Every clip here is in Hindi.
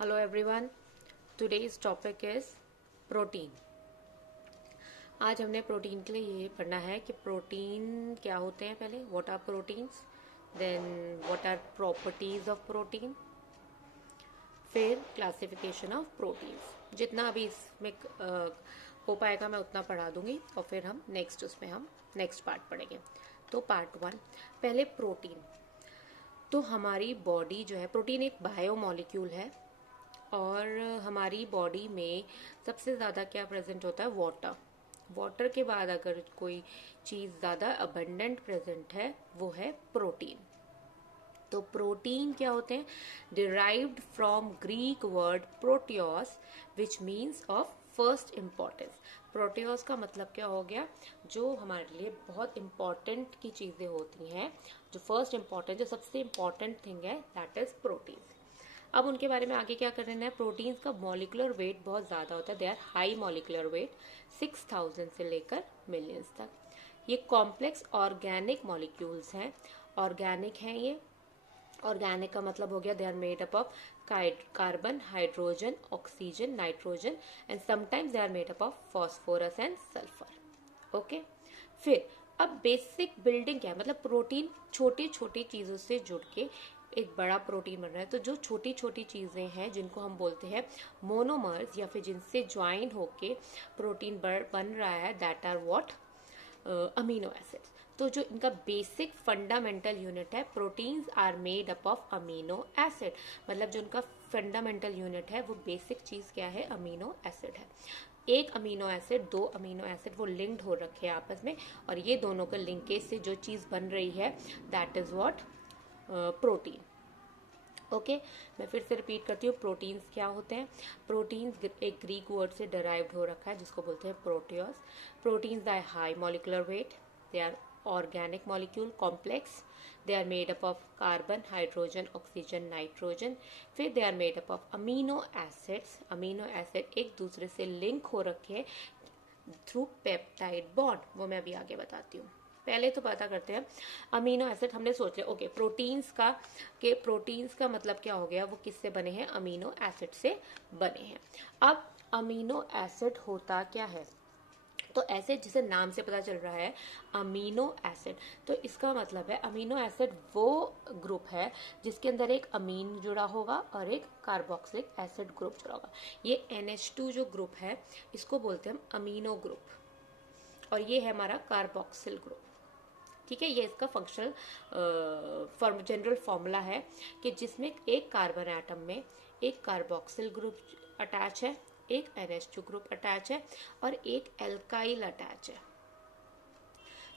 Hello everyone. Today's topic is protein. आज हमने प्रोटीन के लिए ये पढ़ना है कि प्रोटीन क्या होते हैं. पहले what are proteins, then what are properties of protein, फिर क्लासिफिकेशन ऑफ प्रोटीन्स. जितना अभी इसमें हो पाएगा मैं उतना पढ़ा दूंगी और फिर हम नेक्स्ट पार्ट पढ़ेंगे. तो पार्ट 1 पहले प्रोटीन. तो हमारी बॉडी जो है, प्रोटीन एक बायोमोलिक्यूल है और हमारी बॉडी में सबसे ज़्यादा क्या प्रेजेंट होता है, वाटर के बाद अगर कोई चीज़ ज़्यादा अबंडेंट प्रेजेंट है वो है प्रोटीन. तो प्रोटीन क्या होते हैं, derived from Greek word proteios which means of first importance. Proteios का मतलब क्या हो गया, जो हमारे लिए बहुत इंपॉर्टेंट की चीज़ें होती हैं, जो फर्स्ट इम्पोर्टेंट, जो सबसे इम्पोर्टेंट थिंग है, दैट इज प्रोटीन. अब उनके बारे में आगे क्या करना है. प्रोटीन्स का मॉलिकुलर वेट बहुत ज़्यादा होता है. They are high molecular weight, 6000 से लेकर मिलियंस तक. ये कॉम्प्लेक्स ऑर्गेनिक मॉलिक्यूल्स हैं. ऑर्गेनिक हैं ये. ऑर्गेनिक का मतलब हो गया they are made up of carbon, hydrogen, oxygen, nitrogen and sometimes they are made up of phosphorus and sulphur. Okay. फिर अब बेसिक बिल्डिंग क्या है, मतलब प्रोटीन छोटी छोटी चीज़ों से जुड़ के एक बड़ा प्रोटीन बन रहा है. तो जो छोटी छोटी चीजें हैं जिनको हम बोलते हैं मोनोमर्स या फिर जिनसे ज्वाइन होके प्रोटीन बन रहा है, that are what, amino acids. तो जो इनका बेसिक फंडामेंटल यूनिट है, proteins are made up of amino acid. मतलब जो उनका फंडामेंटल यूनिट है वो बेसिक चीज क्या है, अमीनो एसिड है. एक अमीनो एसिड, दो अमीनो एसिड वो लिंक्ड हो रखे हैं आपस में और ये दोनों के लिंकेज से जो चीज बन रही है that is what, protein. Okay. मैं फिर से रिपीट करती हूँ, प्रोटीन्स क्या होते हैं. प्रोटीन्स एक ग्रीक वर्ड से डिराइव्ड हो रखा है जिसको बोलते हैं proteios. Proteins are high molecular weight, they are organic molecule, complex, they are made up of carbon, hydrogen, oxygen, nitrogen. फिर they are made up of amino acids. Amino acid एक दूसरे से लिंक हो रखे हैं थ्रू पेप्टाइड बॉन्ड. वो मैं अभी आगे बताती हूँ. पहले तो पता करते हैं अमीनो एसिड. हमने सोच लिया ओके प्रोटीन्स का मतलब क्या हो गया, वो किससे बने हैं, अमीनो एसिड से बने हैं. अब अमीनो एसिड होता क्या है, तो ऐसे जिसे नाम से पता चल रहा है अमीनो एसिड, तो इसका मतलब है अमीनो एसिड वो ग्रुप है जिसके अंदर एक अमीन जुड़ा होगा और एक कार्बोक्सिलिक एसिड ग्रुप जुड़ा होगा. ये NH2 जो ग्रुप है इसको बोलते हैं हम अमीनो ग्रुप और ये है हमारा कार्बोक्सिल ग्रुप. ठीक है. ये इसका फंक्शनल जनरल फॉर्मूला है कि जिसमें एक कार्बन एटम में एक कार्बोक्सिल ग्रुप अटैच है, एक NH2 ग्रुप अटैच है और एक एल्काइल अटैच है.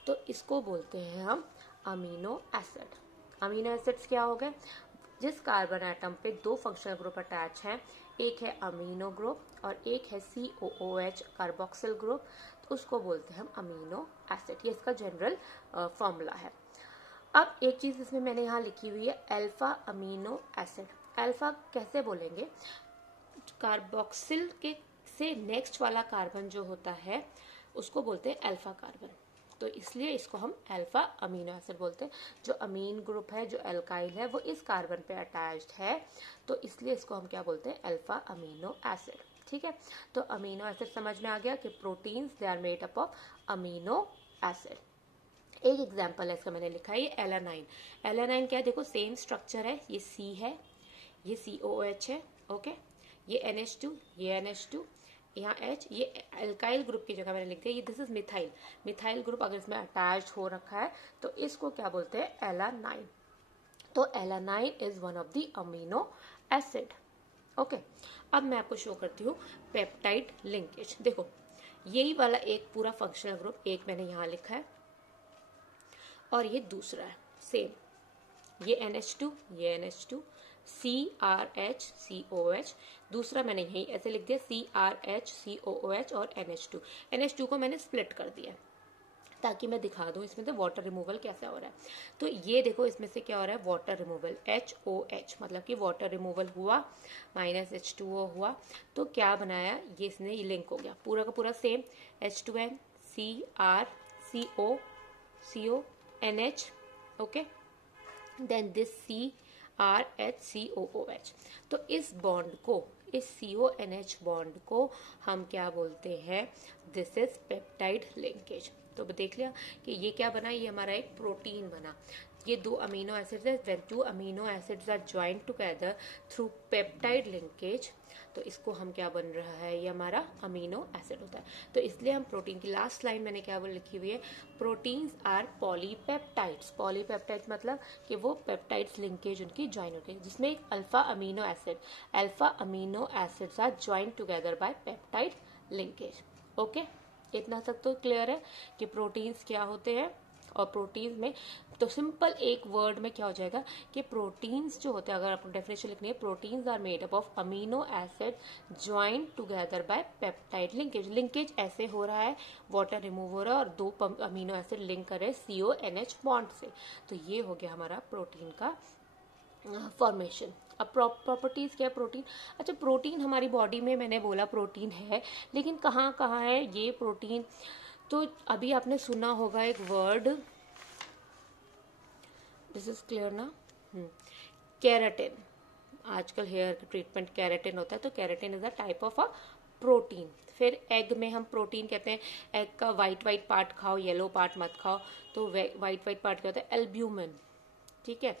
तो इसको बोलते हैं हम अमीनो एसिड. अमीनो एसिड्स क्या हो गए, जिस कार्बन एटम पे दो फंक्शनल ग्रुप अटैच हैं, एक है अमीनो ग्रुप और एक है COOH कार्बोक्सिल ग्रुप, तो उसको बोलते हैं हम अमीनो एसिड. ये इसका जनरल फॉर्मूला है. अब एक चीज इसमें मैंने यहाँ लिखी हुई है अल्फा अमीनो एसिड. अल्फा कैसे बोलेंगे, कार्बोक्सिल के से नेक्स्ट वाला कार्बन जो होता है उसको बोलते हैं अल्फा कार्बन. तो इसलिए इसको हम अल्फा अमीनो एसिड बोलते हैं. जो अमीन ग्रुप है, जो एल्काइल है, वो इस कार्बन पे अटैच्ड है, तो इसलिए इसको हम क्या बोलते हैं, अल्फा अमीनो एसिड. ठीक है. तो अमीनो एसिड समझ में आ गया कि proteins they are made up of amino acid. एक एग्जांपल है इसका मैंने लिखा है, ये एलानाइन. एलानाइन क्या है, देखो सेम स्ट्रक्चर है. ये C है, ये COH है. ओके. ये NH2, ये NH2, यहाँ H, ये एल्काइल ग्रुप की जगह मैंने लिख दिया, ये this is methyl. Methyl group अगर इसमें अटैच हो रखा है तो इसको क्या बोलते हैं, एलानाइन. तो alanine is one of the amino acid. Okay. अब मैं आपको शो करती हूँ पेप्टाइड लिंकेज. देखो यही वाला एक पूरा फंक्शनल ग्रुप एक मैंने यहाँ लिखा है और ये दूसरा है सेम. ये NH2, ये NH2, CRH COH. दूसरा मैंने यही ऐसे लिख दिया CRH COOH और NH2. NH2 को मैंने स्प्लिट कर दिया ताकि मैं दिखा दूं इसमें से वाटर रिमूवल कैसा हो रहा है. तो ये देखो इसमें से क्या हो रहा है, वाटर रिमूवल, HOH, मतलब कि वाटर रिमूवल हुआ, -H2O हुआ. तो क्या बनाया, ये इसने लिंक हो गया पूरा का पूरा same, H2N CrCO NH. Okay. then this RHCOOH। तो इस बॉन्ड को, इस CONH बॉन्ड को हम क्या बोलते हैं? This is peptide linkage. तो देख लिया कि ये क्या बना, ये हमारा एक प्रोटीन बना। ये दो अमीनो एसिड्स है, when two amino acids are joint together through peptide linkage, तो इसको हम क्या बन रहा है? ये हमारा अमीनो एसिड होता है। तो इसलिए हम प्रोटीन की लास्ट लाइन मैंने क्या लिखी हुई है? Proteins are polypeptides. पॉलीपेप्टाइड्स मतलब कि वो पेप्टाइड्स लिंकेज उनकी ज्वाइन होती है, जिसमें एक alpha amino acid, alpha amino acids are joint together by peptide linkage. Okay, इतना तक तो क्लियर है कि प्रोटीन्स क्या होते हैं। और प्रोटीन्स में तो सिंपल एक वर्ड में क्या हो जाएगा कि प्रोटीन्स जो होते हैं, अगर आपको डेफिनेशन लिखनी है, proteins are made up of amino acid joint together by peptide linkage. Linkage ऐसे हो रहा है, वाटर रिमूव हो रहा है और दो अमीनो एसिड लिंक कर रहे हैं CONH बॉन्ड से। तो ये हो गया हमारा प्रोटीन का फॉर्मेशन। अब प्रॉपर्टीज क्या है प्रोटीन? अच्छा, प्रोटीन हमारी बॉडी में मैंने बोला प्रोटीन है, लेकिन कहाँ कहाँ है ये प्रोटीन? तो अभी आपने सुना होगा एक वर्ड, दिस इज क्लियर ना, केराटिन। आजकल हेयर ट्रीटमेंट केराटिन होता है, तो keratin is a type of a protein. फिर एग में हम प्रोटीन कहते हैं, एग का व्हाइट व्हाइट पार्ट खाओ, येलो पार्ट मत खाओ। तो व्हाइट व्हाइट पार्ट क्या होता है? एल्ब्यूमिन। ठीक है।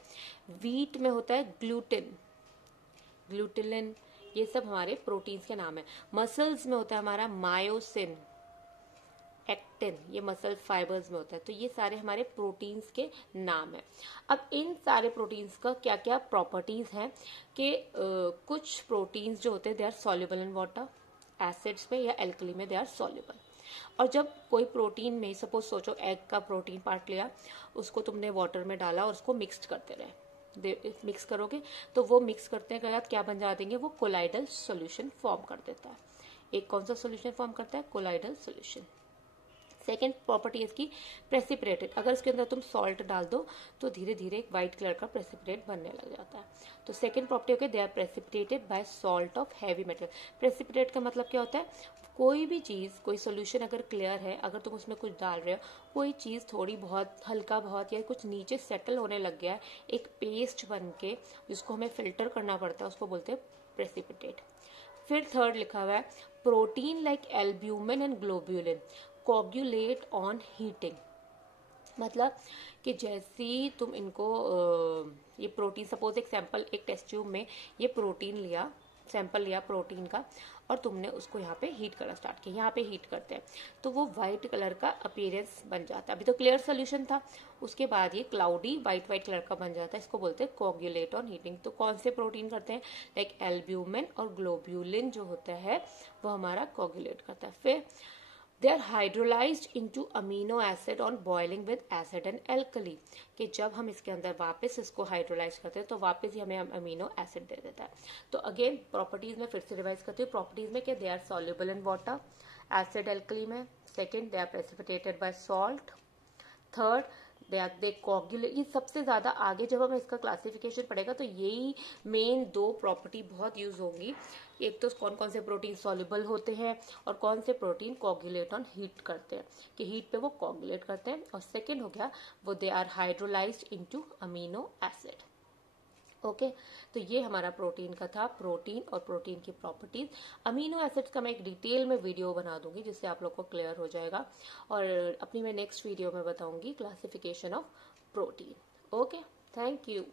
वीट में होता है ग्लूटिन, ग्लूटिलिन। ये सब हमारे प्रोटीन्स के नाम है। मसल्स में होता है हमारा मायोसिन, एक्टिन, ये मसल फाइबर्स में होता है। तो ये सारे हमारे प्रोटीन्स के नाम है। अब इन सारे प्रोटीन्स का क्या क्या प्रॉपर्टीज हैं कि कुछ प्रोटीन्स जो होते हैं they are soluble in water, acids में या एल्कली में दे आर सॉल्युबल। और जब कोई प्रोटीन में, सपोज सोचो एग का प्रोटीन पार्ट लिया, उसको तुमने वाटर में डाला और उसको मिक्स करते रहे, मिक्स करोगे तो वो मिक्स करने के बाद क्या बन जा देंगे? वो कोलाइडल सॉल्यूशन फॉर्म कर देता है। एक कौन सा सॉल्यूशन फॉर्म करता है? Colloidal solution. सेकेंड प्रॉपर्टी है इसकी प्रेसिपिटेटेड। अगर इसके अंदर तुम सॉल्ट डाल दो तो धीरे धीरे एक व्हाइट कलर का प्रेसिपिटेट बनने लग जाता है। तो सेकेंड प्रॉपर्टी होगी they are precipitated by salt of heavy metal. Precipitate का मतलब क्या होता है? कोई भी चीज, कोई सोल्यूशन अगर क्लियर है, अगर तुम उसमें कुछ डाल रहे हो, कोई चीज थोड़ी बहुत, हल्का बहुत, या कुछ नीचे सेटल होने लग गया है, एक पेस्ट बन के जिसको हमें फिल्टर करना पड़ता है, उसको बोलते हैं प्रेसिपिटेट। फिर थर्ड लिखा हुआ है protein like albumin and globulin coagulate on heating. मतलब कि जैसी तुम इनको ये प्रोटीन, सपोज एक सैंपल, एक टेस्ट ट्यूब में ये प्रोटीन लिया, सैंपल लिया प्रोटीन का, और तुमने उसको यहाँ पे हीट करना स्टार्ट किया, यहाँ पे हीट करते हैं तो वो व्हाइट कलर का अपीयरेंस बन जाता है। अभी तो क्लियर सोल्यूशन था, उसके बाद ये क्लाउडी व्हाइट व्हाइट कलर का बन जाता है। इसको बोलते हैं कोगुलेट ऑन हीटिंग। तो कौन से प्रोटीन करते हैं? लाइक एल्ब्यूमिन और ग्लोब्यूलिन जो होता है वो हमारा कोगुलेट करता है। फिर they are hydrolyzed into amino acid on boiling with acid and alkali, कि जब हम इसके अंदर वापस इसको हाइड्रोलाइज करते हैं तो वापस ही हमें अमीनो एसिड दे देता है। तो अगेन प्रॉपर्टीज में फिर से रिवाइज करती हूँ। प्रॉपर्टीज में क्या? They are soluble in water, acid alkali में। Second, they are precipitated by salt. Third, they coagulate. ये सबसे ज्यादा आगे जब हम इसका क्लासिफिकेशन पढ़ेगा तो यही मेन दो प्रॉपर्टी बहुत यूज होंगी। एक तो कौन कौन से प्रोटीन सॉल्युबल होते हैं और कौन से प्रोटीन कोगुलेट ऑन हीट करते हैं, कि हीट पे वो कोगुलेट करते हैं। और सेकेंड हो गया वो they are hydrolysed into amino acid. Okay, तो ये हमारा प्रोटीन का था, प्रोटीन और प्रोटीन की प्रॉपर्टीज। अमीनो एसिड्स का मैं एक डिटेल में वीडियो बना दूंगी जिससे आप लोग को क्लियर हो जाएगा, और अपनी मैं नेक्स्ट वीडियो में बताऊंगी classification of protein. Okay, thank you.